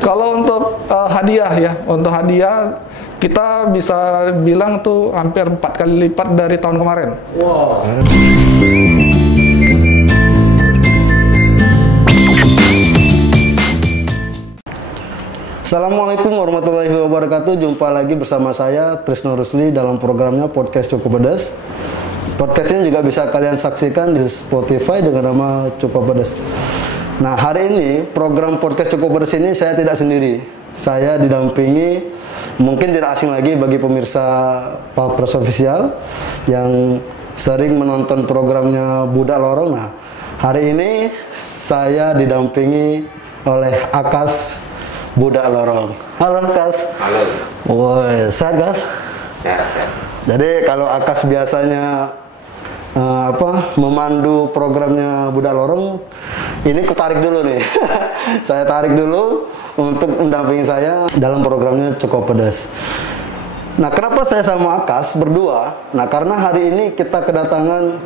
Kalau untuk hadiah ya, untuk hadiah kita bisa bilang tuh hampir 4 kali lipat dari tahun kemarin. Wow. Assalamualaikum warahmatullahi wabarakatuh. Jumpa lagi bersama saya Trisno Rusli dalam programnya Podcast Cukup Pedas. Podcast ini juga bisa kalian saksikan di Spotify dengan nama Cukup Pedas. Nah, hari ini program Podcast Cukup Pedas ini saya tidak sendiri. Saya didampingi, mungkin tidak asing lagi bagi pemirsa Palpres Official yang sering menonton programnya Budak Lorong. Nah, hari ini saya didampingi oleh Akas Budak Lorong. Halo Kas. Halo. Woi, sehat Kas? Sehat. Jadi kalau Akas biasanya memandu programnya Budak Lorong, ini ketarik dulu nih. Saya tarik dulu untuk mendampingi saya dalam programnya Cukup Pedas. Nah, kenapa saya sama Akas berdua? Nah, karena hari ini kita kedatangan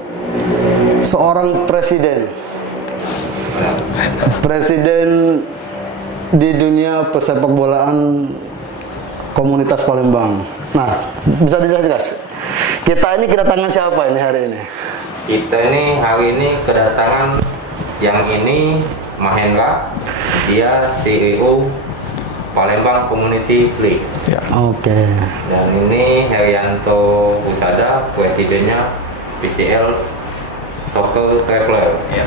seorang presiden. Presiden di dunia pesepak bolaan komunitas Palembang. Nah, bisa dijelaskan, Kas? Kita ini kedatangan siapa ini hari ini? Kita ini hari ini kedatangan yang ini Mahendra, dia CEO Palembang Community League. Ya. Oke. Dan ini Herianto Husada, presidennya PCL Soccer Traveler. Ya.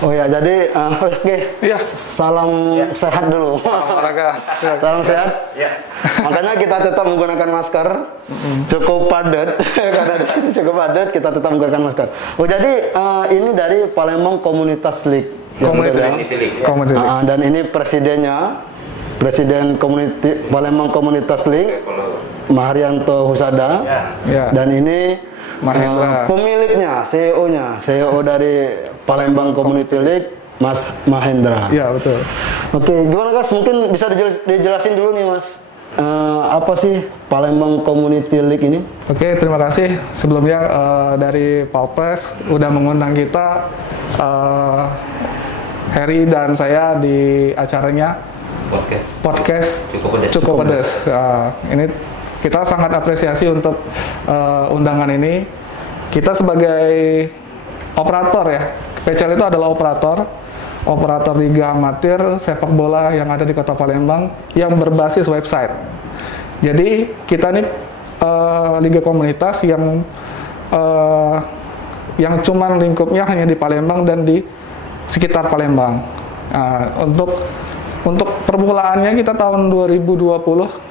Oh ya, jadi oke. Ya. Salam sehat dulu. Olahraga. Salam sehat. Ya. Makanya kita tetap menggunakan masker. Cukup padat karena di sini cukup padat, kita tetap menggunakan masker. Oh, jadi ini dari Palembang Komunitas League. Community League. Community League. Dan ini presidennya, Presiden Palembang Komunitas League, Maharianto Husada. Ya. Dan ini Mahendra. Pemiliknya, CEO dari Palembang Community League, Mas Mahendra. Ya, betul. Oke, gimana Kas? Mungkin bisa dijelasin dulu nih Mas, apa sih Palembang Community League ini? Oke, terima kasih sebelumnya dari Palpres udah mengundang kita, Heri dan saya di acaranya Podcast Cukup Pedas. Ini kita sangat apresiasi untuk undangan ini. Kita sebagai operator ya, PCL itu adalah operator liga amatir sepak bola yang ada di Kota Palembang yang berbasis website. Jadi kita ini liga komunitas yang cuman lingkupnya hanya di Palembang dan di sekitar Palembang. Untuk permulaannya kita tahun 2020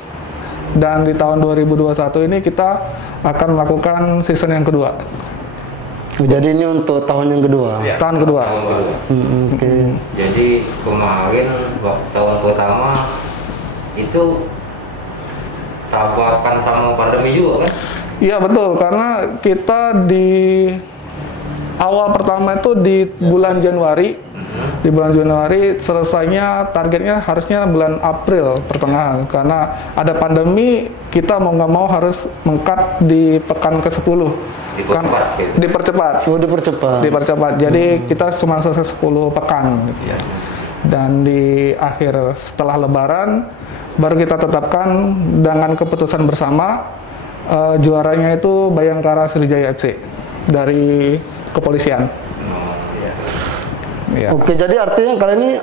dan di tahun 2021 ini kita akan melakukan season yang kedua. Jadi ini untuk tahun yang kedua. Ya. Tahun kedua. Oke. Jadi kemarin tahun pertama itu tabrakan sama pandemi juga kan? Iya betul, karena kita di awal pertama itu di bulan Januari. Di bulan Januari selesainya, targetnya harusnya bulan April pertengahan, karena ada pandemi. Kita mau nggak mau harus mengkat di pekan ke-10 dipercepat. Jadi kita cuma selesai 10 pekan. Ya. Dan di akhir setelah Lebaran baru kita tetapkan dengan keputusan bersama, juaranya itu Bayangkara Sriwijaya FC dari kepolisian. Ya. Oke, jadi artinya kalian ini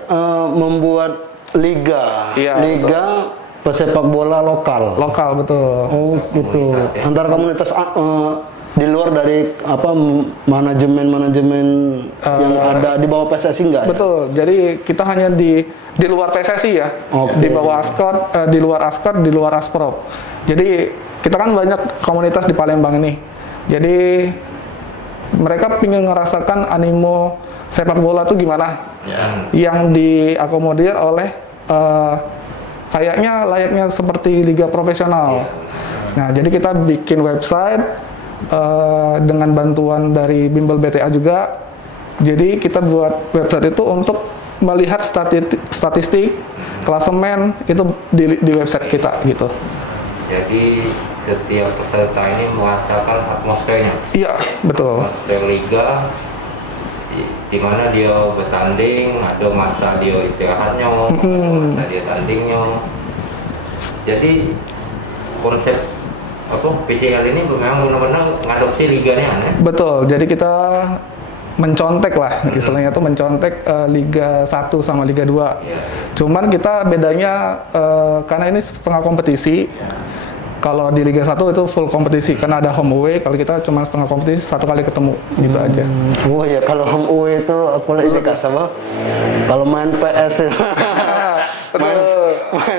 membuat liga, Iya, liga pesepak bola lokal. Lokal, betul. Oh, gitu. Komunitas, ya. Antar komunitas di luar dari manajemen yang ada di bawah PSSI enggak? Betul. Jadi kita hanya di luar PSSI ya. Oke. Di bawah Askot, di luar Askot, di luar Asprov. Jadi kita kan banyak komunitas di Palembang ini. Jadi mereka ingin ngerasakan animo sepak bola tuh gimana, yang diakomodir oleh layaknya seperti liga profesional. Nah, jadi kita bikin website dengan bantuan dari Bimbel BTA juga. Jadi kita buat website itu untuk melihat statistik klasemen itu di website kita gitu. Jadi setiap peserta ini merasakan atmosfernya. Iya, betul. Atmosfer liga di mana dia bertanding, ada masa dia istirahatnya, masa dia tandingnya. Jadi konsep PCL ini memang benar-benar ngadopsi liganya aneh. Betul. Jadi kita mencontek lah, istilahnya itu mencontek Liga 1 sama Liga 2. Cuman kita bedanya karena ini setengah kompetisi. Kalau di Liga 1 itu full kompetisi karena ada home away. Kalau kita cuma setengah kompetisi, satu kali ketemu gitu aja. Oh ya, kalau home away itu apa ini sama? Kalau main PS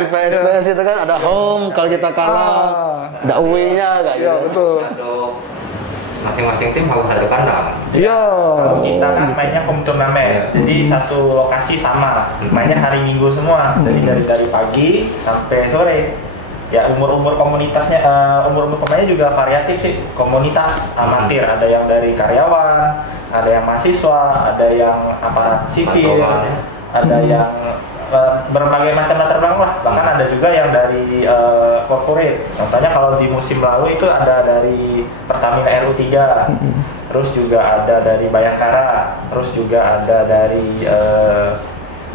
main PS itu kan ada home, kalau kita kalah ada away-nya kayak gitu. Betul. Masing-masing tim harus ada kandang. Iya. Kalau kita kan mainnya home turnamen, jadi satu lokasi sama, mainnya hari Minggu semua, jadi dari pagi sampai sore. Ya umur komunitasnya, umur pemainnya juga variatif sih. Komunitas amatir, ada yang dari karyawan, ada yang mahasiswa, ada yang aparat sipil, ada yang berbagai macam latar belakang lah. Bahkan ada juga yang dari corporate. Contohnya kalau di musim lalu itu ada dari Pertamina RU3, terus juga ada dari Bayangkara, terus juga ada dari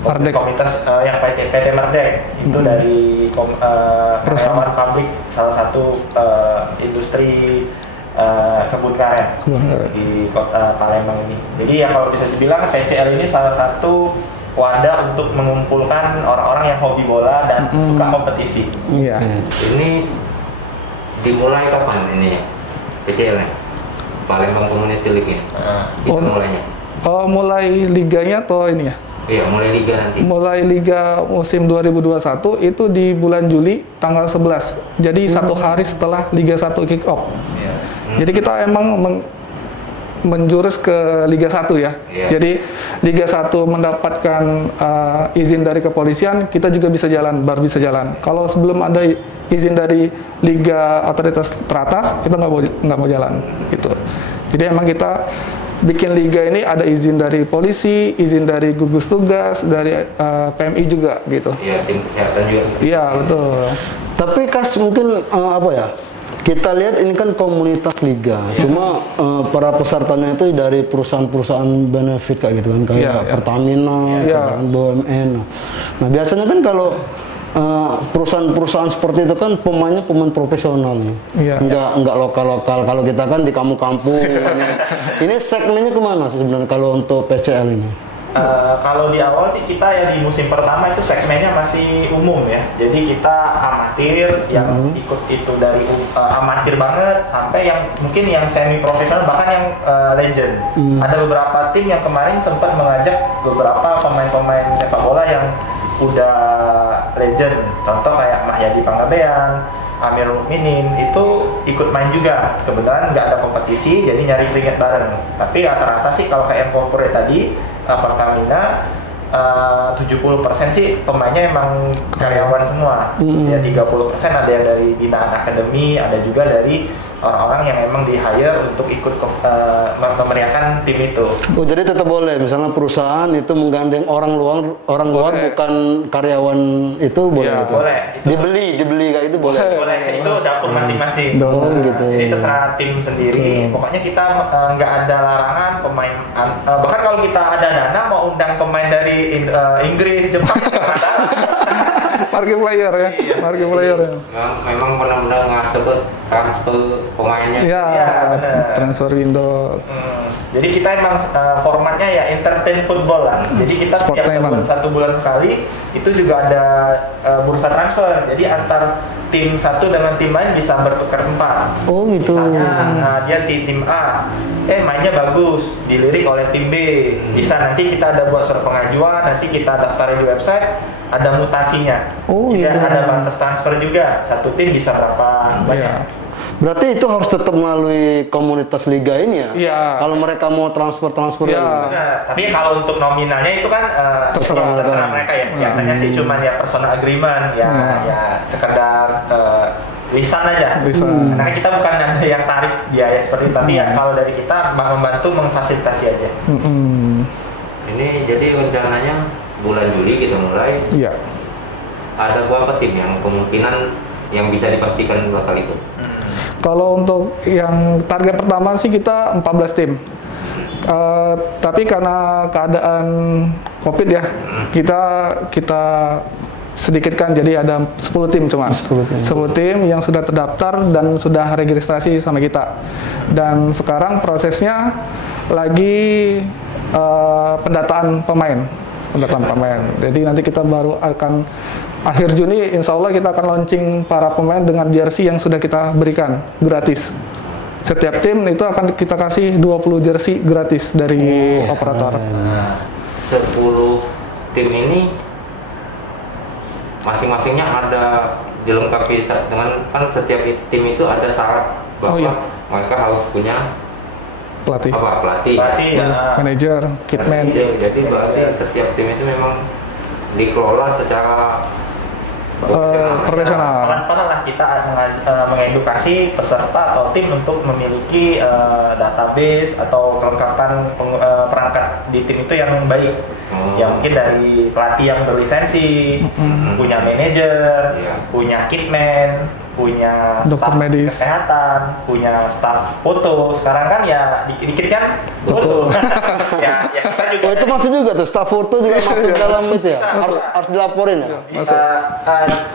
komunitas yang PT Merdek itu dari karyawan pabrik salah satu industri kebun karet di kota Palembang ini. Jadi ya kalau bisa dibilang PCL ini salah satu wadah untuk mengumpulkan orang-orang yang hobi bola dan suka kompetisi. Iya. Ini dimulai kapan ini PCL-nya? Palembang Community League ini. Kita mulainya. Oh, mulai liganya atau ini ya? Iya, mulai liga nanti. Mulai liga musim 2021 itu di bulan Juli tanggal 11. Jadi satu hari setelah Liga 1 kick off. Jadi kita emang menjurus ke Liga 1 ya. Jadi Liga 1 mendapatkan izin dari kepolisian, kita juga bisa jalan, baru bisa jalan. Kalau sebelum ada izin dari Liga otoritas teratas, kita nggak mau jalan gitu. Jadi emang kita bikin liga ini ada izin dari polisi, izin dari gugus tugas, dari PMI juga gitu. Iya, tim kesehatan juga. Iya, betul. Tapi Kas mungkin apa ya? Kita lihat ini kan komunitas liga. Cuma para pesertanya itu dari perusahaan-perusahaan benefit kayak gitu kan, kayak Pertamina, BUMN. Nah, biasanya kan kalau perusahaan-perusahaan seperti itu kan pemainnya pemain profesional nih, nggak lokal-lokal. Kalau kita kan di kampung-kampung. Ini segmennya kemana sih sebenarnya kalau untuk PCL ini? Kalau di awal sih kita ya di musim pertama itu segmennya masih umum ya. Jadi kita amatir yang ikut itu dari amatir banget sampai yang mungkin yang semi profesional bahkan yang legend. Ada beberapa tim yang kemarin sempat mengajak beberapa pemain-pemain sepak bola yang udah legend, contoh kayak Mahyadi Panggabean, Amirul Mukminin itu ikut main juga. Kebetulan nggak ada kompetisi, jadi nyari keringet bareng. Tapi rata-rata sih kalau kayak yang corporate tadi, Pertamina 70% sih pemainnya emang karyawan semua. Ya 30% ada yang dari binaan akademi, ada juga dari orang-orang yang memang di-hire untuk ikut memeriahkan tim itu. Oh, jadi tetap boleh misalnya perusahaan itu menggandeng orang luar bukan karyawan itu boleh gitu. Boleh. Dibeli kayak itu boleh. Boleh, itu dapur masing-masing. Oh, gitu. Jadi terserah tim sendiri. Pokoknya kita nggak ada larangan pemain. Bahkan kalau kita ada dana mau undang pemain dari Inggris, Jepang nggak masalah. Marquee player ya, marquee player ya. Memang benar-benar ngasih ke transfer pemainnya. Iya, transfer window. Jadi kita emang formatnya ya entertain football lah. Jadi kita setiap satu bulan sekali itu juga ada bursa transfer. Jadi antar tim satu dengan tim lain bisa bertukar tempat. Oh gitu. Misalnya dia di tim A, mainnya bagus, dilirik oleh tim B. Bisa nanti kita ada buat surat pengajuan, nanti kita daftar di website, ada mutasinya. Oh gitu. Ada batas transfer juga. Satu tim bisa berapa banyak. Berarti itu harus tetap melalui komunitas liga ini ya? Iya. Kalau mereka mau transfer Iya. Nah, tapi kalau untuk nominalnya itu kan terserah mereka ya. Biasanya sih cuma ya personal agreement ya, ya sekedar lisan aja. Karena kita bukan yang tarif biaya seperti itu, tapi ya kalau dari kita membantu memfasilitasi aja. Ini jadi rencananya bulan Juli kita mulai. Iya. Ada berapa tim yang kemungkinan yang bisa dipastikan bakal ikut? Kalau untuk yang target pertama sih kita 14 tim. Tapi karena keadaan COVID ya, kita sedikitkan, jadi ada 10 tim cuma. 10 tim yang sudah terdaftar dan sudah registrasi sama kita. Dan sekarang prosesnya lagi pendataan pemain. Jadi nanti kita baru akan akhir Juni, insya Allah kita akan launching para pemain dengan jersey yang sudah kita berikan gratis. Setiap tim itu akan kita kasih 20 jersey gratis dari operator. 10 tim ini masing-masingnya ada dilengkapi dengan, kan setiap tim itu ada syarat bahwa mereka harus punya pelatih manajer, kitman. Jadi berarti setiap tim itu memang dikelola secara profesional. Pelan-pelan lah kita mengedukasi peserta atau tim untuk memiliki database atau kelengkapan perangkat di tim itu yang baik. Ya mungkin dari pelatih yang berlisensi, punya manajer, punya kitman, punya dokter medis, kesehatan, punya staf foto. Sekarang kan ya dikit-dikit kan foto. ya kita juga itu masuk juga tuh, staf foto juga masuk dalam itu ya. Harus dilaporin ya.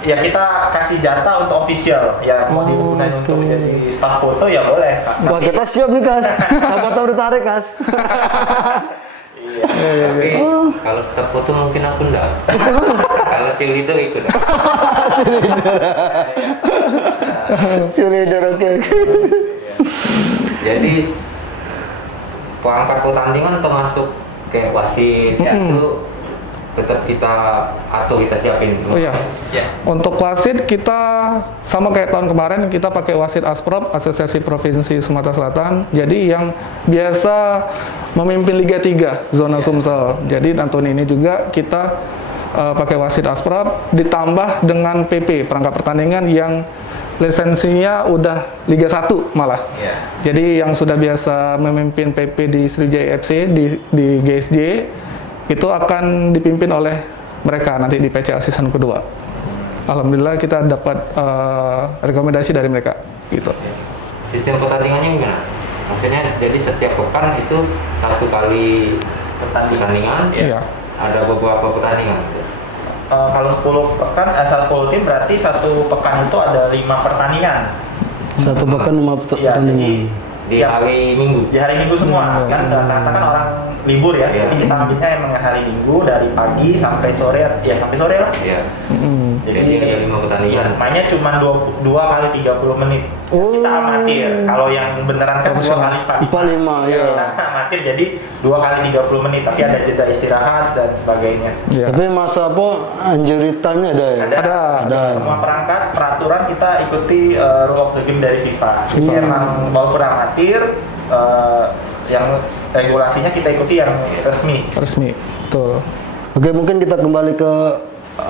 Ya kita kasih jatah untuk official. Ya mau digunakan untuk jadi staf foto ya boleh. Wah, kita siap nih, Kas. Siapa tahu ditarik, Kas. Tapi kalau staf foto mungkin aku enggak. Kalau cheerleader ikut. Cheerleader, oke. Jadi perangkat pertandingan termasuk kayak wasit itu tetap kita siapin semua. Untuk wasit kita sama kayak tahun kemarin, kita pakai wasit Asprop, Asosiasi Provinsi Sumatera Selatan. Jadi yang biasa memimpin Liga 3 zona Sumsel. Jadi tahun ini juga kita pakai wasit Asprop ditambah dengan PP, perangkat pertandingan yang lisensinya udah Liga 1 malah. Jadi yang sudah biasa memimpin PP di Sriwijaya FC di GSJ itu akan dipimpin oleh mereka nanti di PCA season kedua. Alhamdulillah kita dapat rekomendasi dari mereka gitu. Sistem pertandingannya gimana? Maksudnya jadi setiap pekan itu 1 kali pertandingan, ada beberapa pertandingan gitu. Kalau 10 pekan, 10 tim berarti 1 pekan itu ada 5 pertandingan. 1 pekan 5 pertandingan. Di hari Minggu. Di hari Minggu semua. Kan kan orang libur ya. Jadi kita ambilnya emang hari Minggu dari pagi sampai sore, ya sampai sore lah. Jadi ada 5 pertandingan. Mainnya cuma 2 kali 30 menit. Kita amatir. Kalau yang beneran kan 2 kali 45. Kita amatir jadi 2 kali 30 menit. Tapi ada jeda istirahat dan sebagainya. Tapi masa apa injury time-nya ada ya? Ada. Semua perangkat peraturan kita ikuti rule of the game dari FIFA. Jadi emang walaupun amatir, yang regulasinya kita ikuti yang resmi. Betul. Oke, mungkin kita kembali ke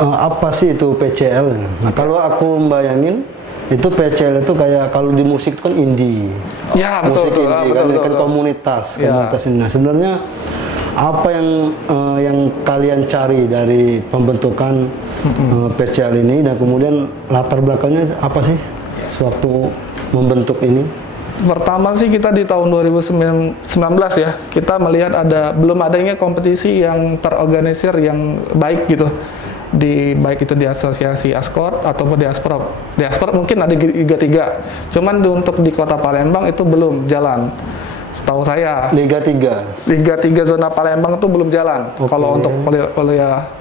apa sih itu PCL? Nah, kalau aku bayangin itu PCL itu kayak kalau di musik itu kan indie. Musik indie kan komunitas ini. Nah, sebenarnya apa yang kalian cari dari pembentukan PCL ini, dan kemudian latar belakangnya apa sih sewaktu membentuk ini? Pertama sih kita di tahun 2019 ya, kita melihat belum adanya kompetisi yang terorganisir yang baik gitu. Baik itu di asosiasi Askot ataupun di Asprop. Di Asprop mungkin ada Liga 3. Cuman untuk di Kota Palembang itu belum jalan. Setahu saya Liga 3 zona Palembang itu belum jalan. Kalau untuk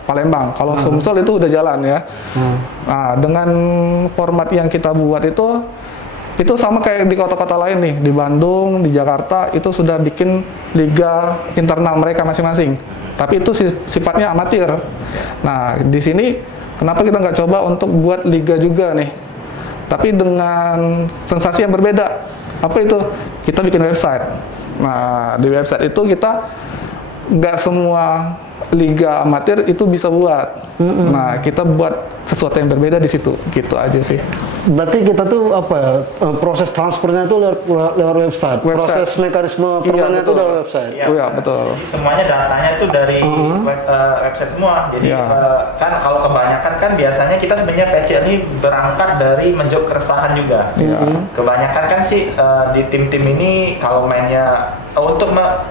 Palembang, kalau Sumsel itu udah jalan ya. Nah, dengan format yang kita buat itu sama kayak di kota-kota lain nih, di Bandung, di Jakarta itu sudah bikin liga internal mereka masing-masing. Tapi itu sifatnya amatir. Nah, di sini kenapa kita nggak coba untuk buat liga juga nih? Tapi dengan sensasi yang berbeda. Apa itu? Kita bikin website. Nah, di website itu kita nggak semua liga amatir itu bisa buat. Nah, kita buat sesuatu yang berbeda di situ, gitu aja sih. Berarti kita tuh proses transfernya itu lewat website. Proses mekanisme permainan itu lewat website. Betul. Jadi semuanya datanya itu dari website semua. Jadi kan kalau kebanyakan kan biasanya kita sebenarnya PCL ini berangkat dari menjawab keresahan juga. Kebanyakan kan sih di tim-tim ini kalau mainnya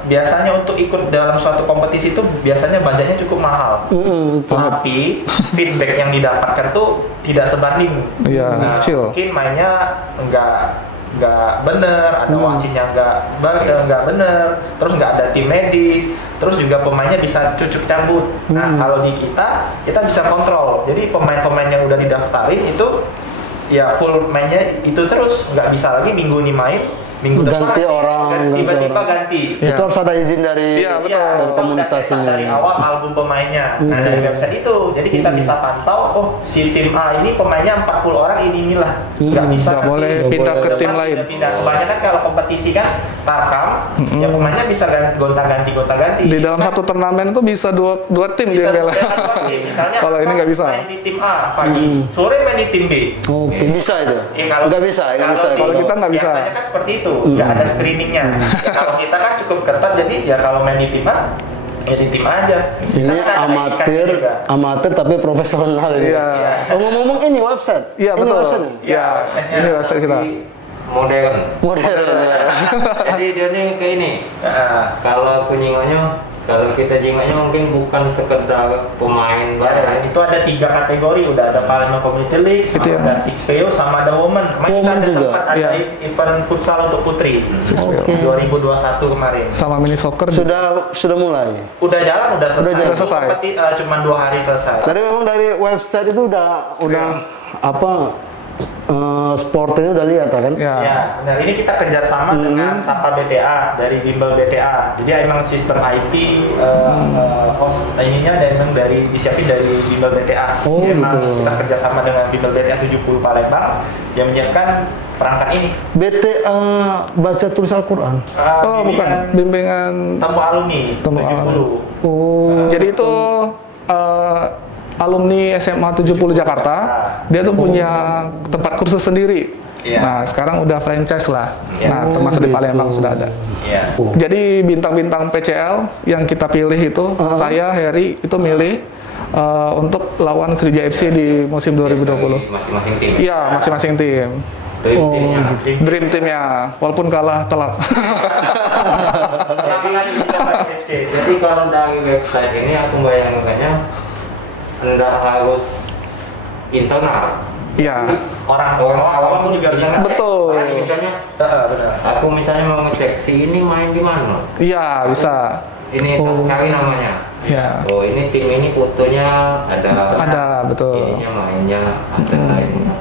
biasanya untuk ikut dalam suatu kompetisi itu biasanya budgetnya cukup mahal. Tapi feedback yang didapatkan tuh tidak sebanding. Kecil. Mungkin mainnya nggak bener, ada wasitnya nggak bener, terus nggak ada tim medis, terus juga pemainnya bisa cucuk cabut. Nah kalau di kita bisa kontrol. Jadi pemain-pemain yang udah didaftarin itu ya full mainnya itu terus, nggak bisa lagi minggu ini main, minggu ganti depan orang, tiba-tiba ganti. Itu harus ada izin dari dari komunitas ini. Dari awal album pemainnya. Nah dari website itu, jadi kita bisa pantau. Oh si tim A ini pemainnya 40 orang inilah. Nggak bisa. Nggak boleh pindah ke tim lain. Kebanyakan kalau kompetisi kan tarkam, ya pemainnya bisa gonta-ganti. Di dalam satu turnamen itu bisa dua tim dia bela. Misalnya kalau ini nggak bisa. Main di tim A pagi, sore main di tim B. Bisa itu? Nggak bisa. Kalau kita nggak bisa. Biasanya kan seperti itu, nggak ada screeningnya. Kalau kita kan cukup ketat, jadi ya kalau main di tim A, ya di tim aja. Ini amatir tapi profesional ini. Ngomong-ngomong ini website. Iya betul. Ini website kita. Modern. Jadi dia nih kayak ini. Kalau aku nyingoknya, kalau kita jingoknya mungkin bukan sekedar pemain itu ada 3 kategori, udah ada Palembang Community League, ada 6PO, sama ada Women. Kemarin kita sempat ada event futsal untuk putri 2021 kemarin. Sama mini soccer sudah mulai. Udah jalan, udah selesai. Cuma 2 hari selesai. Dari memang dari website itu udah apa sportnya udah lihat kan? Ya, benar. Ini kita kerjasama dengan Sapa BTA dari Bimbel BTA. Jadi emang sistem IT host ininya dan emang disiapin dari Bimbel BTA. Jadi emang kita kerjasama dengan Bimbel BTA 70 Palembang yang menyiapkan perangkat ini. BTA baca tulis Al-Quran? Bukan, bimbingan Temu Alumni 70. Jadi itu alumni SMA 70 Jakarta, dia tuh punya tempat kursus sendiri. Nah, sekarang udah franchise lah. Nah, termasuk di Palembang sudah ada. Jadi bintang-bintang PCL yang kita pilih itu, saya, Heri, itu milih untuk lawan Srija FC di musim 2020. Masing-masing tim. Iya, masing-masing tim. Dream Team-nya, walaupun kalah telak. Jadi kalau dari website ini aku bayangkannya nggak harus internal. Iya. Orang awam juga bisa. Betul. Misalnya, aku misalnya mau ngecek si ini main di mana. Iya, bisa. Ini cari namanya. Iya. Oh, ini tim ini fotonya ada. Ada, betul. Ininya mainnya ada.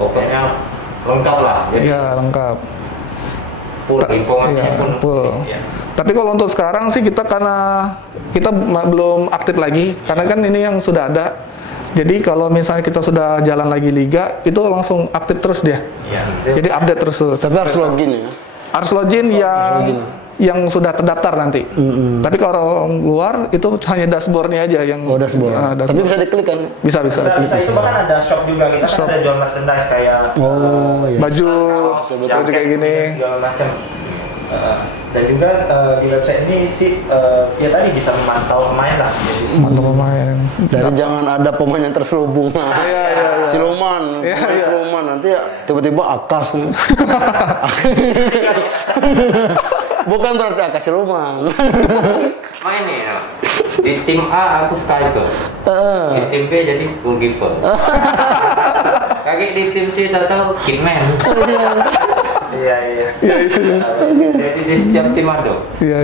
Pokoknya lengkap lah. Iya, lengkap. Full informasinya full. Tapi kalau untuk sekarang sih karena kita belum aktif lagi, karena kan ini yang sudah ada. Jadi kalau misalnya kita sudah jalan lagi liga, itu langsung aktif terus dia. Jadi update terus. Tapi harus login ya? Harus login yang sudah terdaftar nanti. Tapi kalau orang luar itu hanya dashboardnya aja yang. Dashboard. Tapi bisa diklik kan? Bisa. Itu bahkan ada shop juga, kita kan ada jual merchandise kayak baju kayak gini. Segala macam. Dan juga di website ini sih ya tadi bisa memantau pemain lah. Memantau pemain. Dari jangan ada pemain yang terselubung. Siluman, siluman nanti tiba-tiba Akas. Bukan berarti Akas siluman. Main nih, di tim A aku striker, di tim B jadi goalkeeper. Kaki di tim C tahu hitman. Iya. Jadi di setiap tim ada. Iya.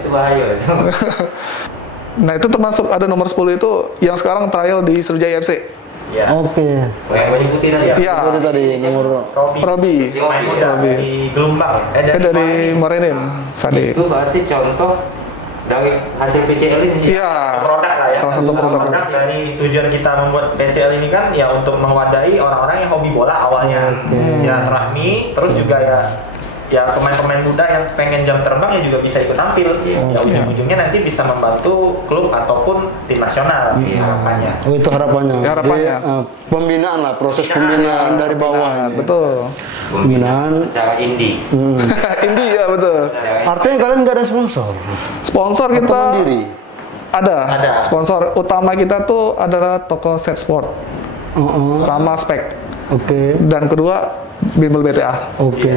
Itu bahaya. Nah, itu termasuk ada nomor 10 itu yang sekarang trial di Sriwijaya FC. Iya. Oke. Banyak putih tadi. Iya. Itu tadi nomor Robi. Dari Gelombang. Dari Morenin. Sade. Itu berarti contoh dari hasil PCL ini. Iya. Produk lah ya. Salah satu produk. Dari tujuan kita membuat PCL ini kan ya untuk mewadahi orang-orang yang hobi bola awalnya. Silaturahmi, terus juga ya pemain-pemain muda yang pengen jam terbang ya juga bisa ikut tampil. Ya ujung-ujungnya nanti bisa membantu klub ataupun tim nasional harapannya. Itu harapannya. Harapannya. Jadi, pembinaan lah, proses pembinaan dari bawah. Betul. Pembinaan secara indie. Indie ya betul. Artinya kalian nggak ada sponsor? Sponsor kita mandiri? Ada. Sponsor utama kita tuh adalah toko Set Sport sama Spek. Oke. Dan kedua Bimbel BTA. Oke.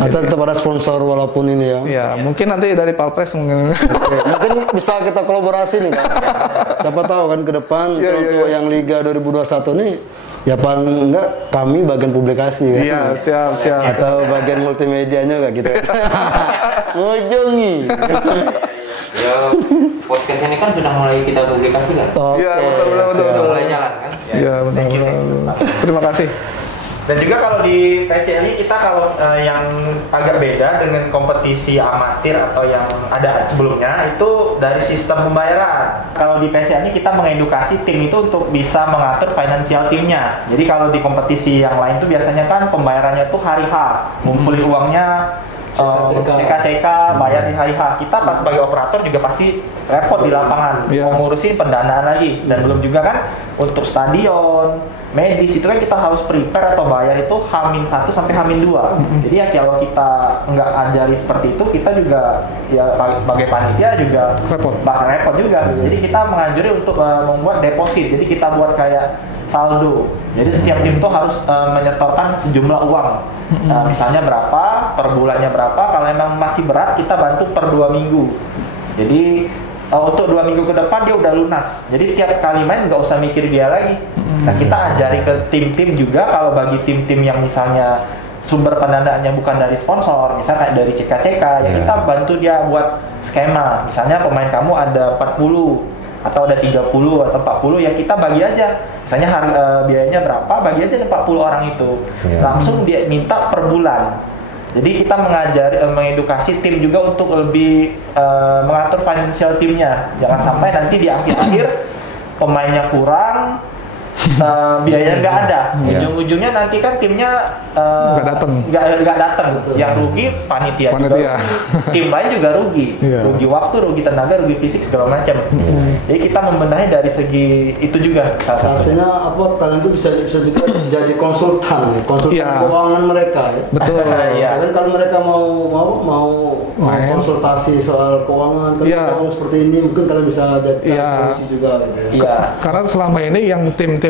Atau tetap ada sponsor walaupun ini ya. Ya, mungkin nanti dari Palpres mungkin. Oke, mungkin bisa kita kolaborasi nih kan. Siapa tahu kan ke depan untuk yang Liga 2021 nih ya paling enggak kami bagian publikasi kan. Iya, siap. Atau bagian multimedianya enggak gitu. Ngujung nih. Ya, podcast ini kan sudah mulai kita publikasi kan? Iya, betul. Mulai jalan kan? Iya, betul. Terima kasih. Dan juga kalau di PCLI kita kalau yang agak beda dengan kompetisi amatir atau yang ada sebelumnya itu dari sistem pembayaran. Kalau di PCLI kita mengedukasi tim itu untuk bisa mengatur finansial timnya. Jadi kalau di kompetisi yang lain itu biasanya kan pembayarannya tuh hari H, ngumpulin uangnya CK, bayar di hari H. Kita pas sebagai operator juga pasti repot di lapangan, ngurusin pendanaan lagi. Dan belum juga kan untuk stadion, medis itu kan kita harus prepare atau bayar itu H-1 sampai H-2. Jadi ya kalau kita nggak ajari seperti itu, kita juga ya sebagai panitia juga repot juga. Jadi kita menganjuri untuk membuat deposit. Jadi kita buat kayak saldo. Jadi setiap tim tuh harus menyetorkan sejumlah uang. Misalnya berapa, per bulannya berapa. Kalau emang masih berat, kita bantu per 2 minggu. Jadi untuk 2 minggu ke depan dia udah lunas. Jadi tiap kali main nggak usah mikir dia lagi. Nah kita ajari ke tim-tim juga. Kalau bagi tim-tim yang misalnya sumber pendanaannya bukan dari sponsor, misalnya kayak dari CK, ya kita bantu dia buat skema. Misalnya pemain kamu ada 40 atau ada 30 atau 40, ya kita bagi aja. Misalnya biayanya berapa, bagi aja 40 orang itu. Langsung dia minta per bulan. Jadi kita mengedukasi tim juga untuk lebih mengatur financial timnya. Jangan sampai nanti di akhir-akhir pemainnya kurang, biayanya nggak ada. Ujung-ujungnya nanti kan timnya nggak datang. Yang rugi panitia. Juga. Tim lain juga rugi. Rugi waktu, rugi tenaga, rugi fisik segala macam. Jadi kita membenahi dari segi itu juga. Artinya apa? Kalian itu bisa juga jadi konsultan keuangan mereka. Ya? Betul. Kan kalau mereka mau konsultasi soal keuangan, kita mau seperti ini, mungkin kalian bisa ada solusi juga. Gitu. Karena selama ini yang tim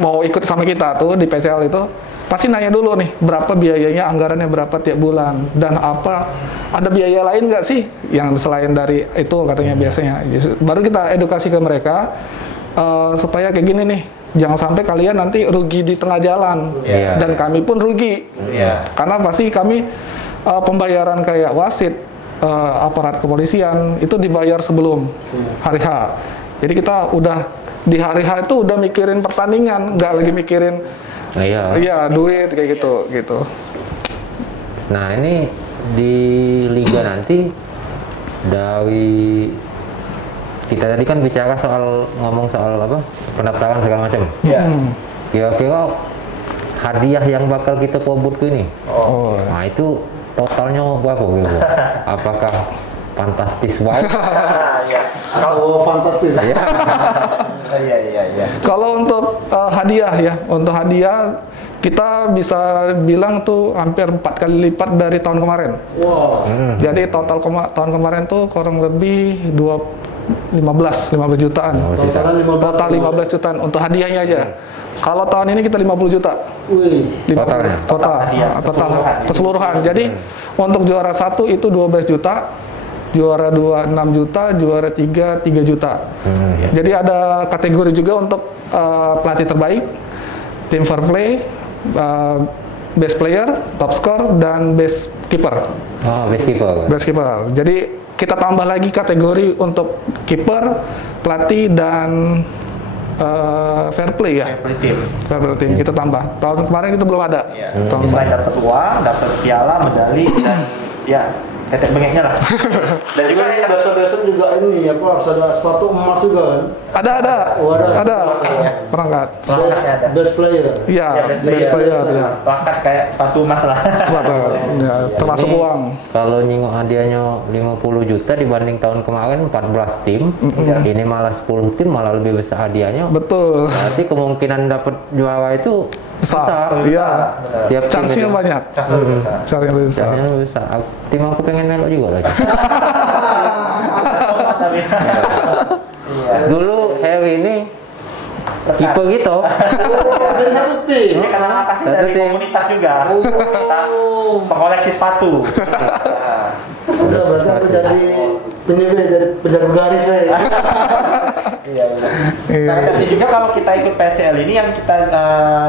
mau ikut sama kita tuh di PCL itu pasti nanya dulu nih berapa biayanya, anggarannya berapa tiap bulan, dan apa ada biaya lain nggak sih yang selain dari itu katanya biasanya. Baru kita edukasi ke mereka supaya kayak gini nih, jangan sampai kalian nanti rugi di tengah jalan dan kami pun rugi karena pasti kami pembayaran kayak wasit, aparat kepolisian itu dibayar sebelum hari H. Jadi kita udah di hari H itu udah mikirin pertandingan, nggak lagi mikirin duit kayak gitu. Nah ini di liga nanti dari kita tadi kan bicara ngomong soal apa pendaftaran segala macam. Kira-kira hadiah yang bakal kita pobut ini, nah itu totalnya berapa gitu? Apakah fantastis banget? Kalau fantastis. Kalau untuk hadiah untuk hadiah kita bisa bilang tuh hampir 4 kali lipat dari tahun kemarin. Jadi total tahun kemarin tuh kurang lebih 15 jutaan. Total 15 jutaan untuk hadiahnya aja. Kalau tahun ini kita 50 juta. Total keseluruhan. Jadi untuk juara 1 itu 12 juta. Juara 2 6 juta, juara 3 juta. Jadi ada kategori juga untuk pelatih terbaik, tim fair play, best player, top score, dan best keeper. Best keeper. Jadi kita tambah lagi kategori untuk keeper, pelatih, dan fair play ya. Fair play team kita tambah. Tahun kemarin itu belum ada. Bisa dapat uang, dapat piala, medali, dan tetek bengeknya lah. Dan juga ini biasa-biasa juga ini harus ada sepatu emas juga kan? Ada perangkat. Best player. Iya, best player ya. Perangkat kayak sepatu emas lah. Sepatu. Ya, termasuk uang. Kalau nyingok hadiahnya 50 juta dibanding tahun kemarin 14 tim, ini malah 10 tim malah lebih besar hadiahnya. Betul. Berarti kemungkinan dapat juara itu besar. Iya. Chance-nya banyak. Chance-nya lebih besar. Tim aku pengen melok juga lagi. Dulu Harry ini Kiper gitu. Dari satu tim. Ini karena atasnya Satu dari tim. komunitas juga. Komunitas pengoleksi sepatu. Udah berarti aku jadi jadi penjaga garis ya. Iya benar. Nah, dan juga kalau kita ikut PCL ini yang kita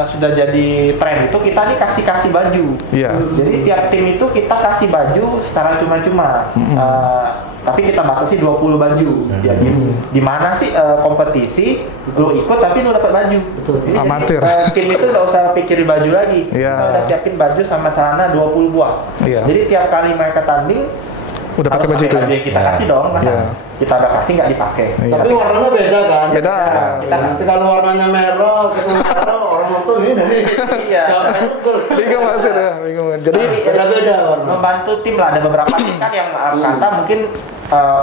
sudah jadi tren itu kita nih kasih baju. Iya. Jadi tiap tim itu kita kasih baju secara cuma-cuma. Tapi kita batasi 20 baju. Ya, di mana sih kompetisi lu ikut tapi lu dapat baju. Betul. Jadi, Amatir. tim itu nggak usah pikirin baju lagi. Iya. Kita udah siapin baju sama celana 20 buah. Iya. Jadi tiap kali mereka tanding Udah pakai baju itu ya? yang kita kasih dong, masa Iya. kita udah kasih nggak dipakai. Iya. Tapi warnanya beda kan? Beda. Kita Nanti kalau warnanya merah, ketemu merah, orang nonton ini dari Iya. siapa itu? Bingung Mas ya, bingung. Jadi Beda-beda warna. membantu tim lah, ada beberapa tim kan yang kata mungkin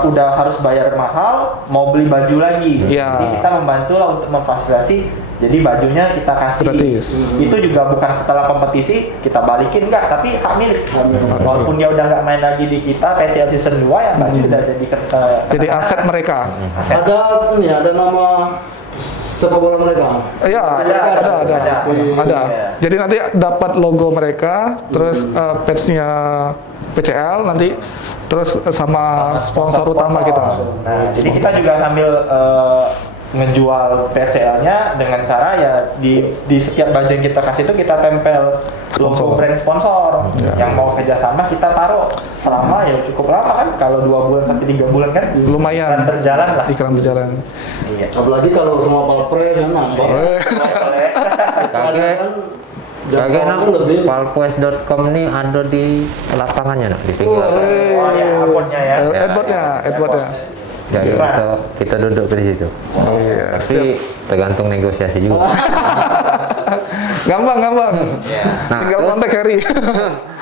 udah harus bayar mahal mau beli baju lagi. Iya. Jadi kita membantu lah untuk memfasilitasi. Jadi bajunya kita kasih. Gratis. Itu juga bukan setelah kompetisi kita balikin enggak, tapi hak milik. Walaupun dia udah nggak main lagi di kita PCL season 2 ya baju udah jadi aset mereka. aset. Ada nama sepak bola mereka. Iya, ada. Jadi nanti dapat logo mereka, terus patch-nya PCL nanti, terus sama sponsor utama kita. Nah, jadi kita juga sambil ngejual PCL-nya dengan cara ya di setiap baju yang kita kasih itu kita tempel Sponsor. logo brand sponsor. Ya. Yang mau kerjasama kita taruh selama ya cukup lama kan, kalau 2 bulan sampai 3 bulan kan Lumayan. Dan berjalan lah. Iklan berjalan. Iya. Apalagi kalau semua palpres ya nambah. Boleh. Kagak nak lebih. palpues.com ini ada di lapangannya nak di pinggir. Oh ya, akunnya ya. Adbotnya. Jadi kita duduk di situ. Oh iya. Tapi tergantung negosiasi juga. Gampang. Nah, Tinggal terus- kontak Harry.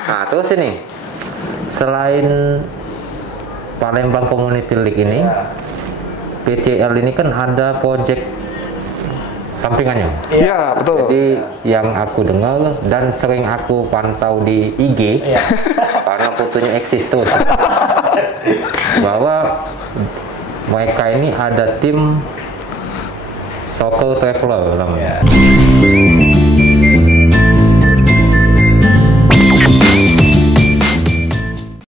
Nah, terus ini selain Palembang Community League ini, Ya. PCL ini kan ada project sampingannya. Iya, betul. Jadi yang aku dengar dan sering aku pantau di IG, Iya. karena fotonya eksis terus, bahwa mereka ini ada tim Soccer Traveler namanya. Iya.